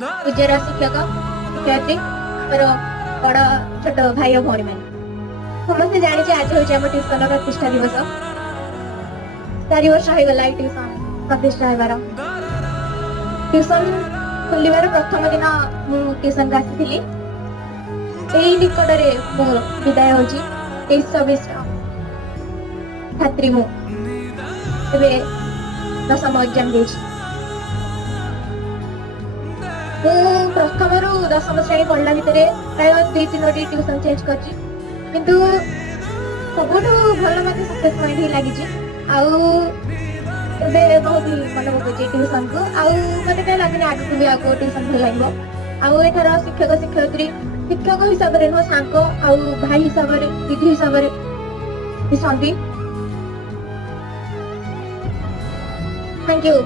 पूज्यर शिक्षक शिक्षयित्री और बड़ छोट भाई और भौणी मैंने समस्ते जानी आज हूँ आम ट्यूशन प्रतिष्ठा दिवस 4 वर्ष हो गला ट्यूशन प्रतिष्ठा होबार ट्यूशन खोलिबार प्रथम दिन मु ट्यूशन को आसी निकट में मो विदाय हो 23-24 छात्री मु दशम एग्जाम दे प्रथम रु दशम श्रेणी पढ़ला भितर प्राय 2-3 ट्यूशन चेंज कर सबुठ भल मत सक्सेस पॉइंट ही लगी बहुत ही मन पकड़े ट्यूशन को मत क्या लगे आगे भी आगे ट्यूशन भल लगे आठार शिक्षक शिक्षयित्री शिक्षक हिसाब से नुह सांग भाई हिसाब से विधि हिसाब से थैंक यू।